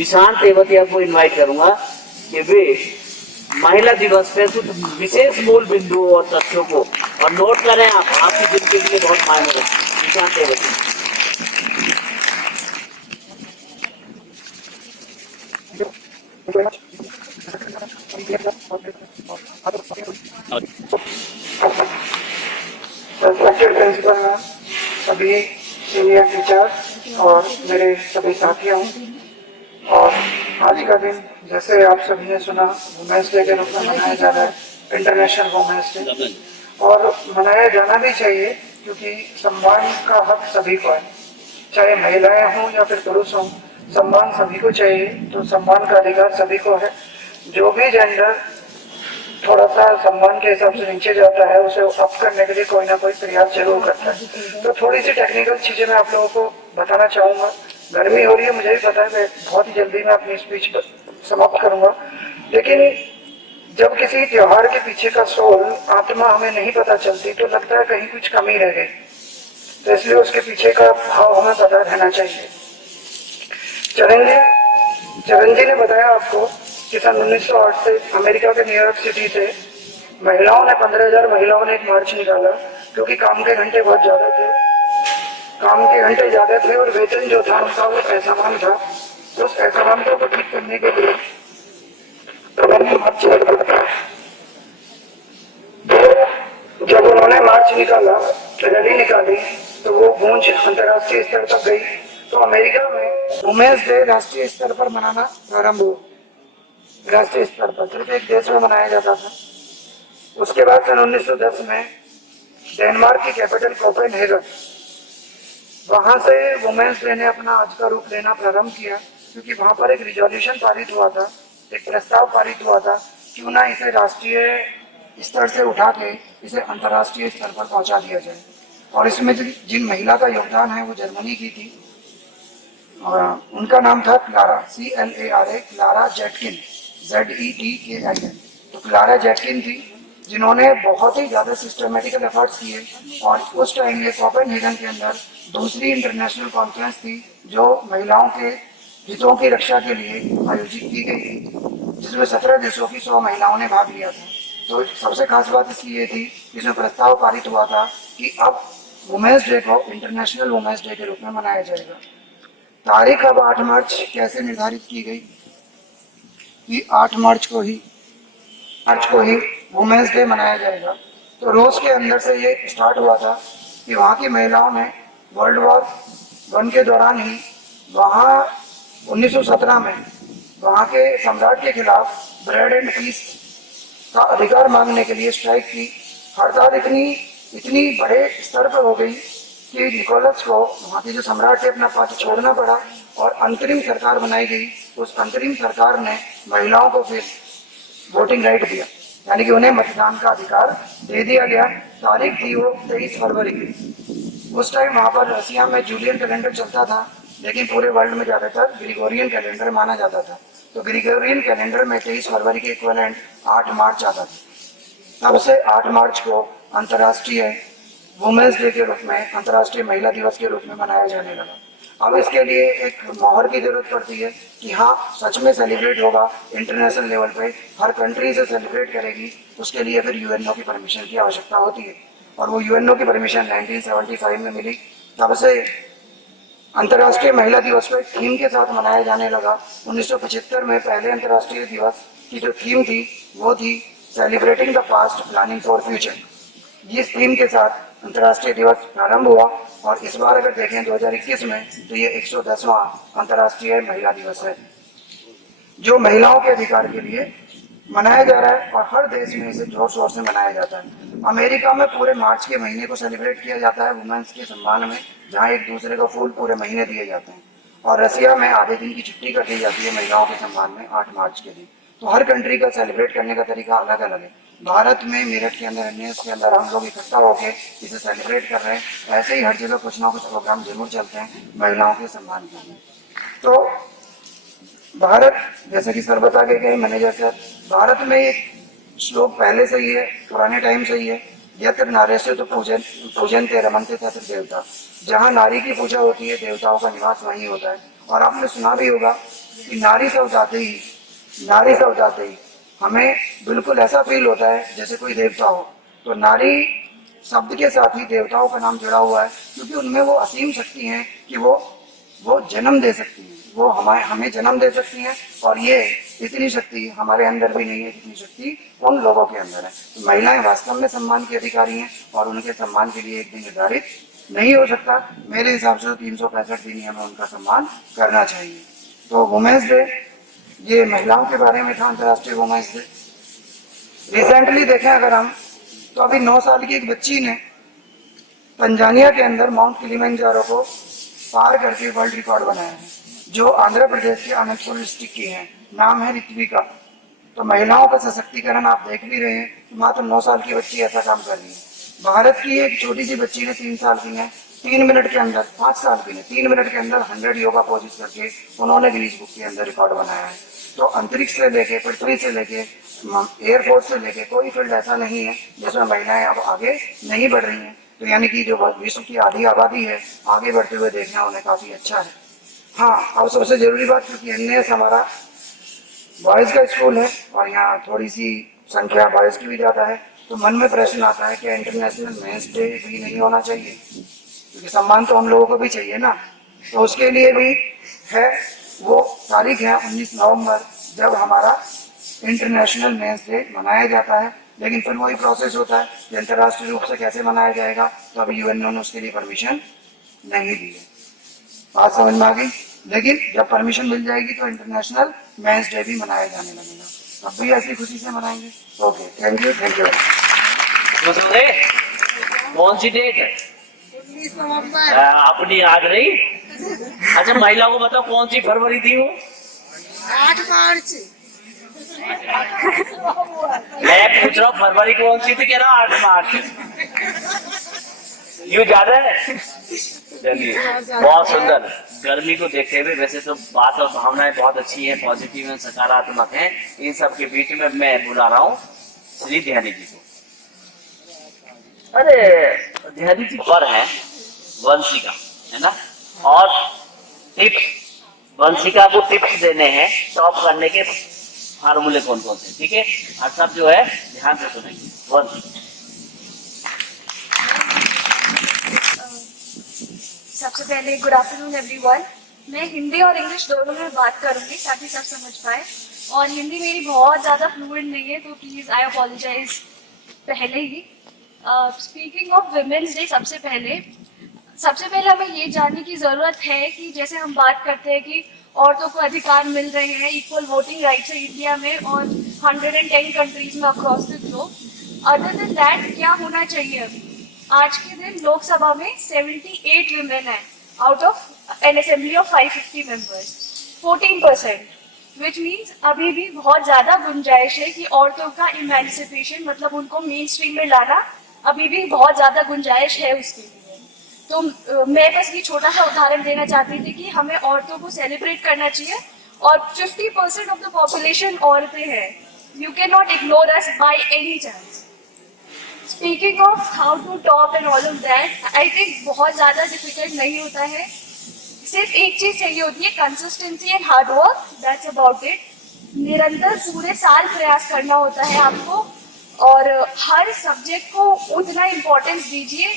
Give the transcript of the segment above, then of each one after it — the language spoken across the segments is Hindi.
विशांत तेवतिया को इनवाइट करूंगा कि वे महिला दिवस पे कुछ विशेष मूल बिंदुओं और तथ्यों को और नोट करें। आप आपकी जिंदगी के लिए बहुत मायने रखते हैं। Vishant Tewatia. Respected principal ma'am, सभी सीनियर टीचर और मेरे सभी साथियों, और आज का दिन जैसे आप सभी ने सुना वुमेन्स डे के रूप में मनाया जा रहा है, इंटरनेशनल वुमेन्स डे, और मनाया जाना भी चाहिए क्योंकि सम्मान का हक सभी को है, चाहे महिलाएं हों या फिर पुरुष हों, सम्मान सभी को चाहिए। तो सम्मान का अधिकार सभी को है। जो भी जेंडर थोड़ा सा सम्मान के हिसाब से नीचे जाता है उसे अप करने के लिए कोई ना कोई प्रयास जरूर करता है। तो थोड़ी सी टेक्निकल चीजें मैं आप लोगों को बताना चाहूंगा। गर्मी हो रही है, मुझे भी पता है, मैं बहुत ही जल्दी में अपनी स्पीच समाप्त करूंगा, लेकिन जब किसी त्योहार के पीछे का सोल, आत्मा हमें नहीं पता चलती तो लगता है कहीं कुछ कमी रह गई। तो इसलिए उसके पीछे का भाव हमें पता रहना चाहिए। चरण जी ने बताया आपको कि सन 1908 से अमेरिका के न्यूयॉर्क सिटी से महिलाओं ने 15,000 महिलाओं ने एक मार्च निकाला, क्योंकि काम के घंटे बहुत ज्यादा थे, काम के घंटे ज्यादा थे और वेतन जो था उनका वो असमान था। तो उस असमानता को ठीक करने के लिए उन्होंने मार्च निकाला। तो जब उन्होंने मार्च निकाला, रैली निकाली, तो वो गूंज अंतर्राष्ट्रीय स्तर तक गई। तो अमेरिका में वुमेन्स डे राष्ट्रीय स्तर पर मनाना प्रारंभ हुआ। राष्ट्रीय स्तर पर सिर्फ एक देश में मनाया जाता था। उसके बाद सन 1910 में डेनमार्क की कैपिटल कोपेनहेगन, वहां से वुमेन्स डे ने अपना आज का रूप लेना प्रारंभ किया, क्योंकि वहां पर एक रिजोल्यूशन पारित हुआ था, एक प्रस्ताव पारित हुआ था, क्यों ना इसे राष्ट्रीय स्तर से उठा के इसे अंतर्राष्ट्रीय स्तर पर पहुंचा दिया जाए। और इसमें जिन महिला का योगदान है वो जर्मनी की थी, और उनका नाम था Clara, CLARA, Clara Zetkin, ZETKIN। तो क्लारा जेटकिन थी जिन्होंने बहुत ही ज्यादा सिस्टमेटिकल एफर्ट्स किए, और उस टाइम ये कोपेनहेगन के अंदर दूसरी इंटरनेशनल कॉन्फ्रेंस थी जो महिलाओं के हितों की रक्षा के लिए आयोजित की गई थी, जिसमें 17 देशों की 100 महिलाओं ने भाग लिया था। तो सबसे खास बात इसकी ये थी, इसमें प्रस्ताव पारित हुआ था कि अब वुमेन्स डे को इंटरनेशनल वुमेन्स डे के रूप में मनाया जाएगा। तारीख अब 8 मार्च कैसे निर्धारित की गई कि 8 मार्च को ही वुमेन्स डे मनाया जाएगा। तो रूस के अंदर से ये स्टार्ट हुआ था कि वहाँ की महिलाओं ने वर्ल्ड वॉर 1 के दौरान ही वहाँ 1917 में वहाँ के सम्राट के खिलाफ ब्रेड एंड पीस का अधिकार मांगने के लिए स्ट्राइक की। हड़ताल इतनी बड़े स्तर पर हो गई कि निकोलस को, वहाँ के जो सम्राट थे, अपना पद छोड़ना पड़ा और अंतरिम सरकार बनाई गई। उस अंतरिम सरकार ने महिलाओं को फिर वोटिंग राइट दिया, यानी कि उन्हें मतदान का अधिकार दे दिया गया। तारीख थी वो 23 फरवरी की। उस टाइम वहाँ पर रसिया में जूलियन कैलेंडर चलता था, लेकिन पूरे वर्ल्ड में ज्यादातर ग्रिगोरियन कैलेंडर माना जाता था। तो ग्रिगोरियन कैलेंडर में 23 फरवरी के इक्विवेलेंट 8 मार्च आता था। तब से 8 मार्च को अंतर्राष्ट्रीय वुमेन्स डे के रूप में, अंतर्राष्ट्रीय महिला दिवस के रूप में मनाया जाने लगा। अब इसके लिए एक मोहर की जरूरत पड़ती है कि हाँ सच में सेलिब्रेट होगा इंटरनेशनल लेवल पे, हर कंट्री से सेलिब्रेट करेगी। उसके लिए फिर यूएनओ की परमिशन की आवश्यकता होती है, और वो यूएनओ की परमिशन 1975 में मिली। तब से अंतर्राष्ट्रीय महिला दिवस को एक थीम के साथ मनाया जाने लगा। 1975 में पहले अंतर्राष्ट्रीय दिवस की जो थीम थी वो थी celebrating the past planning for future. इस थीम के साथ अंतर्राष्ट्रीय दिवस प्रारंभ हुआ, और इस बार अगर देखें 2021 में तो ये 110वां अंतर्राष्ट्रीय महिला दिवस है, जो महिलाओं के अधिकार के लिए मनाया जा रहा है, और हर देश में इसे जोर शोर से मनाया जाता है। अमेरिका में पूरे मार्च के महीने को सेलिब्रेट किया जाता है वुमेन्स के सम्मान में, जहाँ एक दूसरे को फूल पूरे महीने दिए जाते हैं। और रसिया में आधे दिन की छुट्टी कर दी जाती है महिलाओं के सम्मान में 8 मार्च के दिन। तो हर कंट्री का सेलिब्रेट करने का तरीका अलग अलग है। भारत में मेरठ के अंदर, एमएस के अंदर हम लोग इकट्ठा होकर इसे सेलिब्रेट कर रहे हैं। ऐसे ही हर जगह कुछ ना कुछ प्रोग्राम जरूर चलते हैं महिलाओं के सम्मान के लिए। तो भारत, जैसे कि सर बता के गए मैनेजर सर, भारत में एक श्लोक पहले से ही है, पुराने टाइम से ही है, यत्र नार्यस्य तो पूजन्ते रमन्ते तत्र देवता। जहाँ नारी की पूजा होती है देवताओं का निवास वहीं होता है। और आपने सुना भी होगा कि नारी शब्द आते ही हमें बिल्कुल ऐसा फील होता है जैसे कोई देवता हो। तो नारी शब्द के साथ ही देवताओं का नाम जुड़ा हुआ है, क्योंकि उनमें वो असीम शक्ति है कि वो जन्म दे सकती है, वो हमें जन्म दे सकती है। और ये इतनी शक्ति हमारे अंदर भी नहीं है जितनी शक्ति उन लोगों के अंदर है। तो महिलाएं वास्तव में सम्मान की अधिकारी हैं और उनके सम्मान के लिए एक दिन निर्धारित नहीं हो सकता। मेरे हिसाब से 365 दिन ही हमें उनका सम्मान करना चाहिए। तो वुमेन्स डे ये महिलाओं के बारे में था, अंतर्राष्ट्रीय वुमेन्स डे। रिसेंटली देखें अगर हम, तो अभी 9 साल की एक बच्ची ने तंजानिया के अंदर माउंट किलिमंजारो को पार करके वर्ल्ड रिकॉर्ड बनाया है, जो आंध्र प्रदेश के अनंतपुर डिस्ट्रिक्ट की है। नाम है ऋत्विका। तो महिलाओं का सशक्तिकरण आप देख भी रहे हैं कि मात्र 9 साल की बच्ची ऐसा काम कर रही है। भारत की एक छोटी सी बच्ची ने 3 साल की ने 3 मिनट के अंदर, 5 साल की ने 3 मिनट के अंदर 100 योगा पोजेस करके उन्होंने गिनीज बुक के अंदर रिकॉर्ड बनाया है। तो अंतरिक्ष से लेके, पृथ्वी से लेके, एयरफोर्स से लेके कोई फील्ड ऐसा नहीं है जिसमें महिलाएं अब आगे नहीं बढ़ रही हैं। तो यानी कि जो विश्व की आधी आबादी है आगे बढ़ते हुए देखना उन्हें काफी अच्छा है। हाँ, और सबसे जरूरी बात, क्योंकि एनएस हमारा बॉयज का स्कूल है और यहाँ थोड़ी सी संख्या बॉयज की भी ज्यादा है, तो मन में प्रश्न आता है कि इंटरनेशनल मेंस डे भी नहीं होना चाहिए, क्योंकि सम्मान तो हम लोगों को भी चाहिए ना। तो उसके लिए भी है, वो तारीख है 19 नवंबर, जब हमारा इंटरनेशनल मेंस डे मनाया जाता है। लेकिन फिर वही प्रोसेस होता है कि अंतर्राष्ट्रीय रूप से कैसे मनाया जाएगा, तो अभी यूएन ने उसके लिए परमिशन नहीं दी है। बात समझ में आ गई? लेकिन जब परमिशन मिल जाएगी तो इंटरनेशनल मेंस डे भी मनाया जाने लगेगा, तब भी ऐसी खुशी से मनाएंगे। Okay, thank you. कौन सी डेट है? 19 नवंबर। अपनी याद रही? अच्छा, महिलाओं को बताओ कौन सी फरवरी थी वो? 8 मार्च। मैं पूछ रहा हूँ फरवरी कौन सी थी, कह रहा 8 मार्च। यूँ ज्यादा है। चलिए, बहुत सुंदर। गर्मी को देखते हुए वैसे तो बात और भावनाएं बहुत अच्छी हैं, पॉजिटिव हैं, सकारात्मक हैं। इन सब के बीच में मैं बुला रहा हूँ श्री ध्यानी जी को। अरे ध्यानी जी पर है वंशिका, है ना, और टिप्स, वंशिका को टिप्स देने हैं टॉप करने के फार्मूले कौन कौन से, ठीक है? और सब जो है ध्यान से सुनेंगे। सबसे पहले गुड आफ्टरनून एवरीवन। मैं हिंदी और इंग्लिश दोनों में बात करूंगी ताकि सब समझ पाए, और हिंदी मेरी बहुत ज़्यादा फ्लुएंट नहीं है, तो प्लीज़ आई अपोलोजाइज पहले ही। स्पीकिंग ऑफ विमेंस डे, सबसे पहले हमें ये जानने की ज़रूरत है कि जैसे हम बात करते हैं कि औरतों को अधिकार मिल रहे हैं, इक्वल वोटिंग राइट्स है इंडिया में और 110 कंट्रीज में across the globe. Other than that क्या होना चाहिए? अभी आज के दिन लोकसभा में 78 विमेन है out of N assembly of 550 members, 14%, which means अभी भी बहुत ज़्यादा गुंजाइश है कि औरतों का इमेंसिपेशन, मतलब उनको मेन स्ट्रीम में लाना, अभी भी बहुत ज़्यादा गुंजाइश है उसके लिए। तो मैं बस ये छोटा सा उदाहरण देना चाहती थी कि हमें औरतों को सेलिब्रेट करना चाहिए, और 50% ऑफ द पॉपुलेशन औरतें हैं। You can not ignore us by any chance. Speaking of how to top and all of that, I think बहुत ज़्यादा डिफिकल्ट नहीं होता है। सिर्फ एक चीज़ चाहिए होती है, consistency and hard work, that's about it. निरंतर पूरे साल प्रयास करना होता है आपको, और हर सब्जेक्ट को उतना इम्पोर्टेंस दीजिए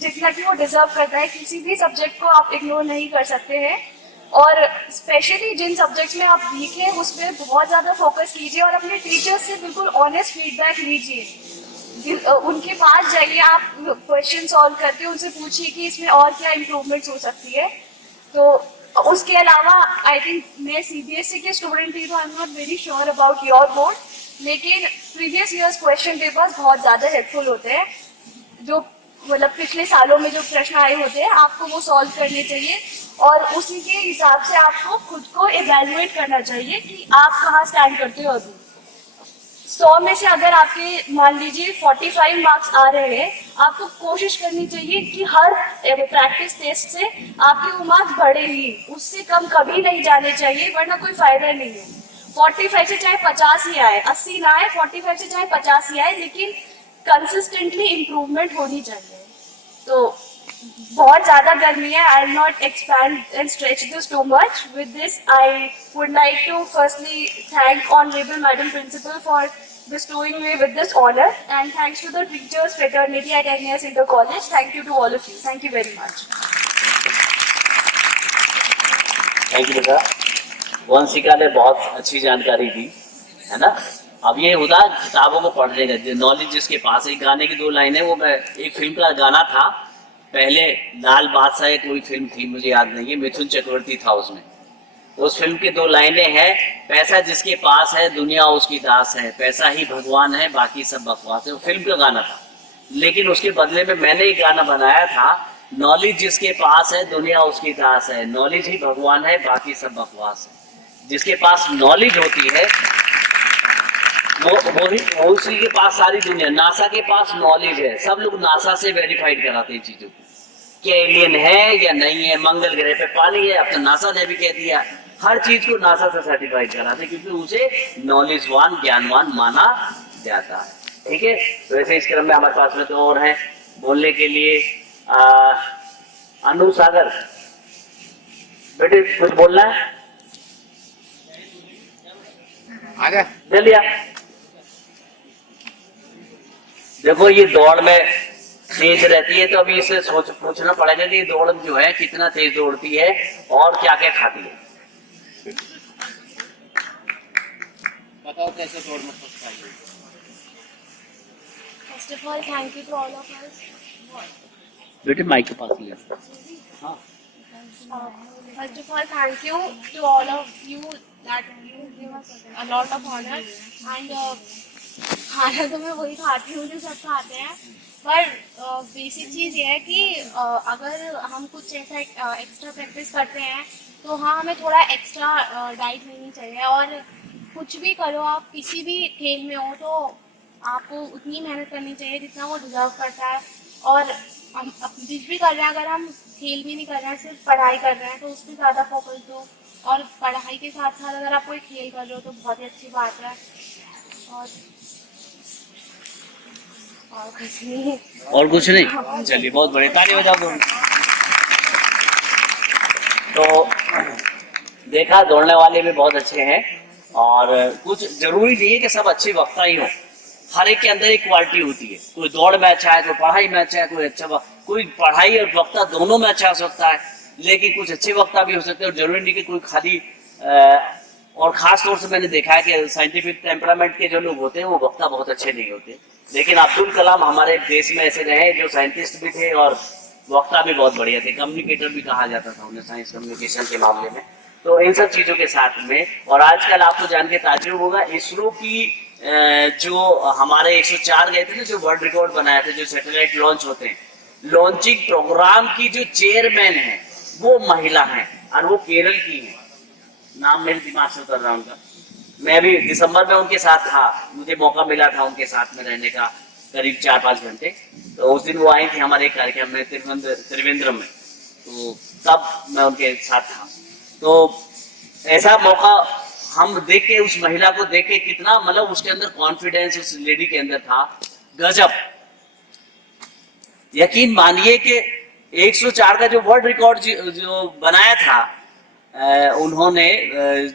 जितना कि वो डिजर्व करता है। किसी भी सब्जेक्ट को आप इग्नोर नहीं कर सकते हैं, और स्पेशली जिन सब्जेक्ट्स में आप वीक हैं उस पर बहुत ज़्यादा फोकस कीजिए, और अपने टीचर्स से बिल्कुल ऑनेस्ट फीडबैक लीजिए। उनके पास जाइए, आप क्वेश्चन सॉल्व करके उनसे पूछिए कि इसमें और क्या इम्प्रूवमेंट्स हो सकती है। तो उसके अलावा आई थिंक मैं सीबीएसई के स्टूडेंट थी, तो I am not very sure about your board, लेकिन प्रीवियस ईयर्स क्वेश्चन पेपर्स बहुत ज़्यादा हेल्पफुल होते हैं। जो मतलब पिछले सालों में जो प्रश्न आए होते हैं आपको वो सॉल्व करने चाहिए, और उसी के हिसाब से आपको खुद को इवैल्यूएट करना चाहिए कि आप कहाँ स्टैंड करते हो। अभी 100 में से अगर आपके मान लीजिए 45 मार्क्स आ रहे हैं, आपको कोशिश करनी चाहिए कि हर प्रैक्टिस टेस्ट से आपके वो मार्क्स बढ़े ही, उससे कम कभी नहीं जाने चाहिए, वरना कोई फायदा नहीं है। 45 से चाहे 50 ही आए, 80 ना आए, 45 से चाहे 50 ही आए, लेकिन कंसिस्टेंटली इम्प्रूवमेंट होनी चाहिए। तो बहुत ज़्यादा गर्मी है. I will not expand and stretch this too much. With this I would like to firstly thank Honorable Madam Principal for bestowing me with this honor, and thanks to the teachers fraternity at NAS Inter College. Thank you to all of you. Thank you very much. Thank you बेटा, वंशिका ने बहुत अच्छी जानकारी दी, है ना. अब ये होता किताबों को पढ़ने का नॉलेज जिसके पास. एक गाने की 2 लाइनें, वो मैं एक फिल्म का गाना था पहले, लाल बादशाह कोई फिल्म थी, मुझे याद नहीं है, मिथुन चक्रवर्ती था उसमें. उस फिल्म की 2 लाइनें हैं, पैसा जिसके पास है दुनिया उसकी दास है, पैसा ही भगवान है बाकी सब बकवास है. वो फिल्म का गाना था, लेकिन उसके बदले में मैंने एक गाना बनाया था, नॉलेज जिसके पास है दुनिया उसकी दास है, नॉलेज ही भगवान है बाकी सब बकवास है. जिसके पास नॉलेज होती है वो उसी के पास सारी दुनिया. नासा के पास नॉलेज है, सब लोग नासा से वेरीफाइड कराते हैं चीजों को, क्या एलियन है या नहीं है, मंगल ग्रह पे पानी है, अब तो नासा ने भी कह दिया. हर चीज को नासा से सर्टिफाइड कराते हैं, क्योंकि उसे नॉलेजवान ज्ञानवान माना जाता है. ठीक है, तो वैसे इस क्रम में हमारे पास में तो और हैं बोलने के लिए. अनु सागर, बेटे कुछ बोलना है? आजा चलिए. देखो ये दौड़ में तेज रहती है, तो अभी इसे पूछना पड़ेगा कि दौड़ जो है कितना तेज दौड़ती है और क्या क्या खाती है. बताओ कैसे दौड़ में फंस पाई. First of all, thank you to all of us. बेटे माइक के पास ले. हाँ. First of all, thank you to all of you that you give us a lot of honor. And खाना तो मैं वही खाती हूँ जो सब खाते हैं, पर बेसिक चीज़ ये है कि अगर हम कुछ ऐसा एक्स्ट्रा प्रैक्टिस करते हैं तो हाँ, हमें थोड़ा एक्स्ट्रा डाइट लेनी चाहिए. और कुछ भी करो आप, किसी भी खेल में हो, तो आपको उतनी मेहनत करनी चाहिए जितना वो डिजर्व करता है. और हम जिस भी कर रहे हैं, अगर हम खेल भी नहीं कर रहे हैं, सिर्फ पढ़ाई कर रहे हैं, तो उस पर ज़्यादा फोकस दो. और पढ़ाई के साथ साथ अगर आप कोई खेल कर रहे हो तो बहुत ही अच्छी बात है. और कुछ नहीं. चलिए, बहुत बड़े ताली बजाओ दोनों. तो देखा, दौड़ने वाले भी बहुत अच्छे हैं, और कुछ जरूरी नहीं है कि सब अच्छे वक्ता ही हो. हर एक के अंदर एक क्वालिटी होती है. कोई दौड़ में अच्छा है, कोई पढ़ाई में अच्छा है, कोई पढ़ाई और वक्ता दोनों में अच्छा हो सकता है, लेकिन कुछ अच्छे वक्ता भी हो सकते हैं. और जरूरी नहीं कि कोई खाली और खास तौर से मैंने देखा है कि साइंटिफिक टेम्परामेंट के जो लोग होते हैं वो वक्ता बहुत अच्छे नहीं होते. लेकिन अब्दुल कलाम हमारे देश में ऐसे रहे जो साइंटिस्ट भी थे और वक्ता भी बहुत बढ़िया थे. कम्युनिकेटर भी कहा जाता था उन्हें साइंस कम्युनिकेशन के मामले में. तो इन सब चीजों के साथ में, और आजकल आपको जान के ताज्जुब होगा, इसरो की जो हमारे 104 गए थे ना, जो वर्ल्ड रिकॉर्ड बनाए थे, जो सैटेलाइट लॉन्च होते हैं, लॉन्चिंग प्रोग्राम की जो चेयरमैन है वो महिला है, और वो केरल की है. नाम मेरे दिमाग से उतर रहा उनका. मैं भी दिसंबर में उनके साथ था, मुझे मौका मिला था उनके साथ में रहने का करीब 4-5 घंटे. तो उस दिन वो आई थी हमारे कार्यक्रम में त्रिवेंद्रम में, तो तब मैं उनके साथ था. तो ऐसा मौका हम देख के, उस महिला को देख के, कितना मतलब उसके अंदर कॉन्फिडेंस उस लेडी के अंदर था, गजब. यकीन मानिए कि 104 का जो वर्ल्ड रिकॉर्ड जो बनाया था उन्होंने,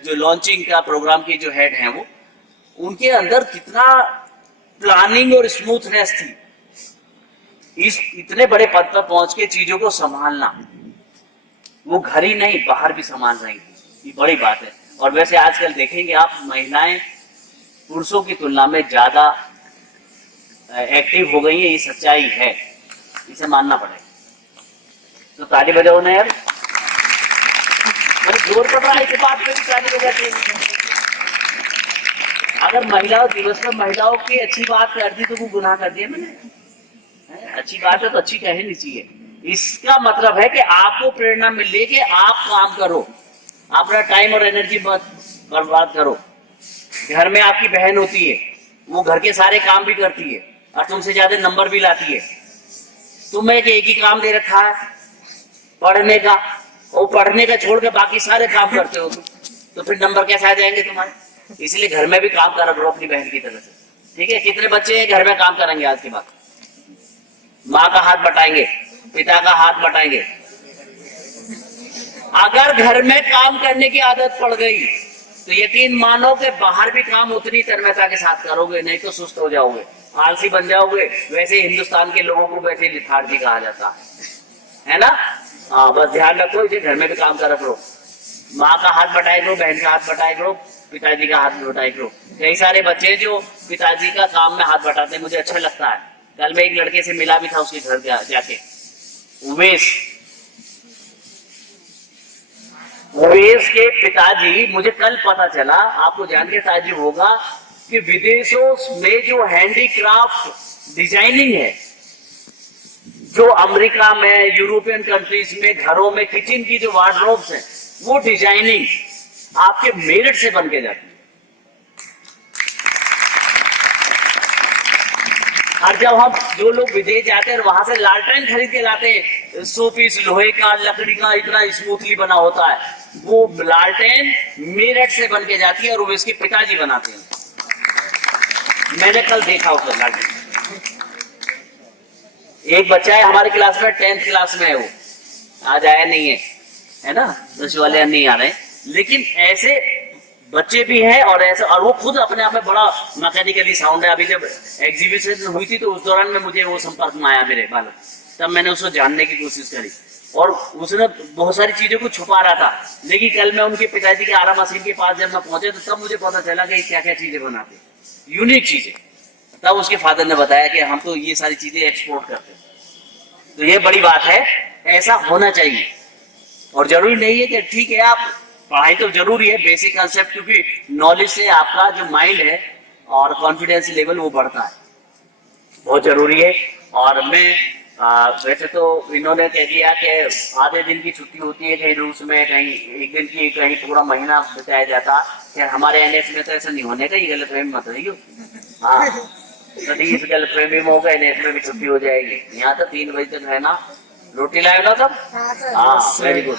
जो लॉन्चिंग का प्रोग्राम की जो हेड हैं वो, उनके अंदर कितना प्लानिंग और स्मूथनेस थी. इस इतने बड़े पद पर पहुंच के चीजों को संभालना, वो घर ही नहीं बाहर भी संभाल रही थी, ये बड़ी बात है. और वैसे आजकल देखेंगे आप, महिलाएं पुरुषों की तुलना में ज्यादा एक्टिव हो गई है. ये सच्चाई है, इसे मानना पड़ेगा. तो ताली बजाओ ना यार, जोर पड़ रहा है इस बात पे, ताली बजाते हैं. अगर महिलाओं दिवस पर महिलाओं की अच्छी बात कर दी तो वो गुनाह कर दिया मैंने. अच्छी बात है तो अच्छी कहनी चाहिए. इसका मतलब है कि आपको प्रेरणा मिले कि आप काम करो, अपना टाइम और एनर्जी बर्बाद करो. घर में आपकी बहन होती है, वो घर के सारे काम भी करती है और तुमसे ज्यादा नंबर भी लाती है. तुम्हें एक ही काम दे रखा है, पढ़ने का, और पढ़ने का छोड़ के बाकी सारे काम करते हो, तो फिर नंबर कैसे आ जाएंगे तुम्हारे. इसलिए घर में भी काम करा करो अपनी बहन की तरह से. ठीक है, कितने बच्चे हैं घर में काम करेंगे आज के बाद, माँ का हाथ बटाएंगे, पिता का हाथ बटाएंगे। अगर घर में काम करने की आदत पड़ गई तो यकीन मानो कि बाहर भी काम उतनी तन्मयता के साथ करोगे, नहीं तो सुस्त हो जाओगे, आलसी बन जाओगे। वैसे हिंदुस्तान के लोगों को वैसे लिथार्जी कहा जाता है ना। हाँ, बस ध्यान रखो, इसे घर में भी काम कर रखो। माँ का हाथ बटाए करो, बहन का हाथ बटाए करो, पिताजी का हाथ बटाए करो। कई सारे बच्चे जो पिताजी का काम में हाथ बटाते हैं, मुझे अच्छा लगता है। कल मैं एक लड़के से मिला भी था उसके घर जाके, उवेश के पिताजी, मुझे कल पता चला, आपको जान के ताज्जुब होगा कि विदेशों में जो हैंडीक्राफ्ट डिजाइनिंग है, जो अमेरिका में, यूरोपियन कंट्रीज में घरों में किचन की जो वार्डरोब्स हैं, वो डिजाइनिंग आपके मेरिट से बन के जाती है। और जब हम जो लोग विदेश जाते हैं वहां से लालटेन खरीद के लाते हैं, 100 पीस लोहे का, लकड़ी का, इतना स्मूथली बना होता है, वो लालटेन मेरठ से बन के जाती है और वो इसके पिताजी बनाते हैं। मैंने कल देखा उसको लालटेन। एक बच्चा है हमारे क्लास में, 10th क्लास में है, वो आज आया नहीं है ना, 10 वाले नहीं आ रहे हैं, लेकिन ऐसे बच्चे भी हैं और ऐसे, और वो खुद अपने आप में बड़ा मैकेनिकली साउंड है। अभी जब एग्जीबिशन हुई थी तो उस दौरान में मुझे वो संपर्क में आया मेरे बालक, तब मैंने उसको जानने की कोशिश करी और उसने बहुत सारी चीजों को छुपा रहा था। लेकिन कल मैं उनके पिताजी के आरा मशीन के पास जब मैं पहुंचे तो तब मुझे पता चला कि क्या क्या चीजें बनाते, यूनिक चीजें। तब उसके फादर ने बताया कि हम तो ये सारी चीजें एक्सपोर्ट करते हैं। तो ये बड़ी बात है, ऐसा होना चाहिए। और जरूरी नहीं है कि ठीक है, आप पढ़ाई तो जरूरी है, बेसिक कंसेप्ट, क्योंकि नॉलेज से आपका जो माइंड है और कॉन्फिडेंस लेवल वो बढ़ता है, बहुत जरूरी है। और मैं वैसे तो इन्होंने कह दिया कि आधे दिन की छुट्टी होती है कहीं रूस में, कहीं एक दिन की, कहीं पूरा महीना बिताया जाता है। हमारे एनएस में तो ऐसा नहीं होने का, ये गलतफहमी मत रहियो। हाँ, इस गलतफहमी में होगा, एनएस में भी छुट्टी हो जाएगी। यहाँ तो 3 बजे तक है ना। रोटी लाए ना सब? हाँ, वेरी गुड।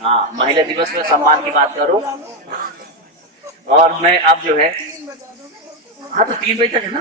हाँ, महिला दिवस में सम्मान की बात करो। और मैं अब जो है, हाँ तो 3 बजे तक है ना।